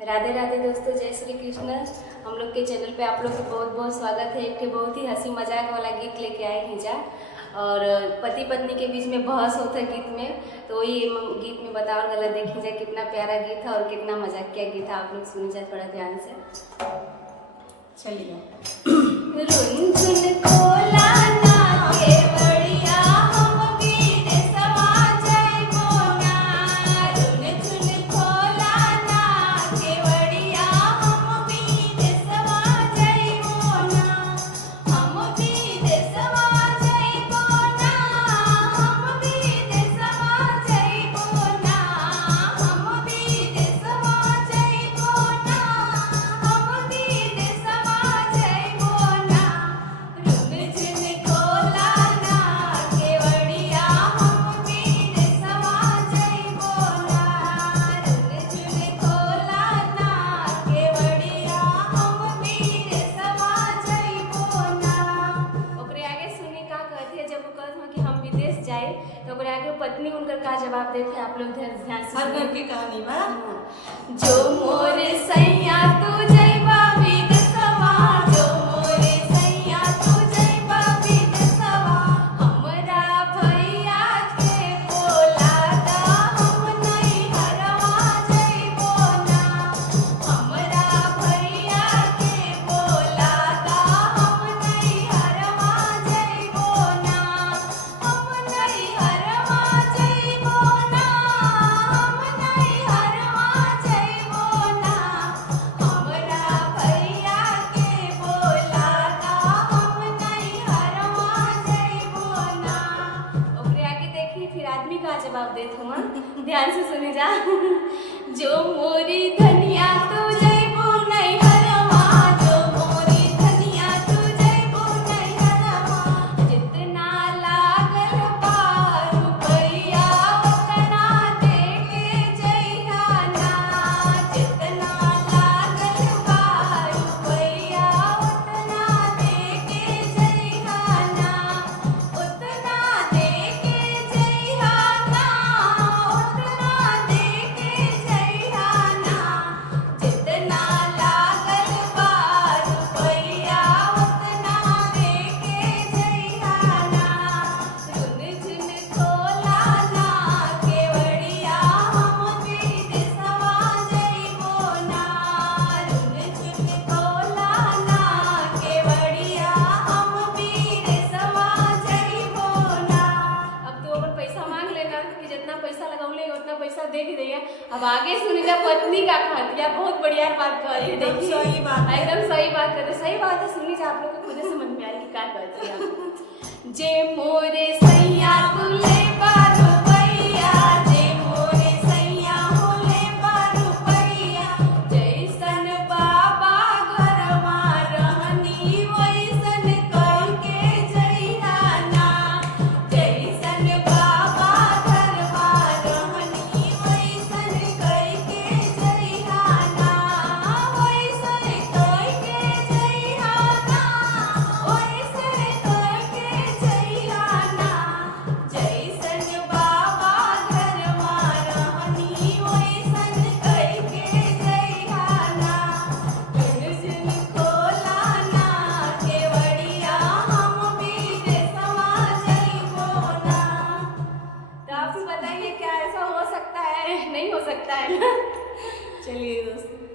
राधे राधे दोस्तों, जय श्री कृष्ण। हम लोग के चैनल पे आप लोग का बहुत बहुत स्वागत है। एक बहुत ही हंसी मजाक वाला गीत लेके आए हैं जा, और पति पत्नी के बीच में बहस होता है गीत में, तो वही गीत में बताओ गला देखी जाए। कितना प्यारा गीत है और कितना मजाक किया गीत है, आप लोग सुनी जाए थोड़ा ध्यान से। चलिए। रुन खोला ना के बढ़िया हम गीत समाजय बोना। रुन खोला ना के बढ़िया हम गीत समाजय बोना। हम गीत समाजय बोना। हम गीत समाजय बोना। हम गीत समाजय बोना। हम गीत समाजय बोना। रुन खोला ना के बढ़िया हम गीत समाजय बोना। रुन खोला ना के बढ़िया हम गीत समाजय बोना। ओकरे आगे सुनी का कहती है, जब वो कहत हो कि हम विदेश जाए, तो ओकरे आगे पत्नी उनकर का जवाब देते हैं, आप लोग ध्यान से हर सुनिए। घर की कहानी बा। जो मोरे सैया तू जइबा विदेशवा। जो मोरे सैया तू जइबा विदेशवा। हमरा भैया के बोला दा हम नैहरवा जइबो ना। हमरा भैया के बोला दा हम नैहरवा जइबो ना। हम नैहरवा जइबो ना। हम नैहरवा जइबो ना। हमरा भैया के बोला दा हम नैहरवा जइबो ना। ओकरे आगे देखी फिर आदमी का जवाब देत हुआ, ध्यान से सुनी जा। जो मोरी धनिया तू जइबो नैहरवा। जो मोरी धनिया तू जइबो नैहरवा। जितना लागल बा रुपैया ओतना देके जइहा ना। जितना लागल बा रुपैया ओतना देके जइहा ना। उतना देके जइहा ना। उतना देके जइहा ना। जितना लागल बा रुपैया ओतना देके जइहा ना। रुन खोला ना के बढ़िया हम विदेशवा जइबो ना। रुन खोला ना के बढ़िया हम विदेशवा जइबो ना। अब तो अपन पैसा मांग लेना कि जितना पैसा लगौले उतना पैसा दे के दैया। अब आगे सुनी जा पत्नी का खातिया, बहुत बढ़िया बात कह रही है। एकदम देखिए, सही बात है। एकदम सही बात कर रहे, सही बात है। सुनी जा, आप लोग को खुद समझ में आएगी क्या कहती है। जे मोरे सैया तू ले बारू पैया। जे मोरे सैया हो ले बारू पैया। जैसन बाबा घरवा रहनी वैसन करके जइहा ना। जैसन बाबा घरवा रहनी वैसन करके जइहा ना। वैसन करके जइहा ना। वैसन करके जइहा ना। जैसन बाबा घरवा रहनी वैसन करके जइहा ना। रुन खोला ना के बढ़िया हम विदेशवा जइबो ना। तो आप ही बताइए, क्या ऐसा हो सकता है? नहीं हो सकता है ना। चलिए दोस्तों।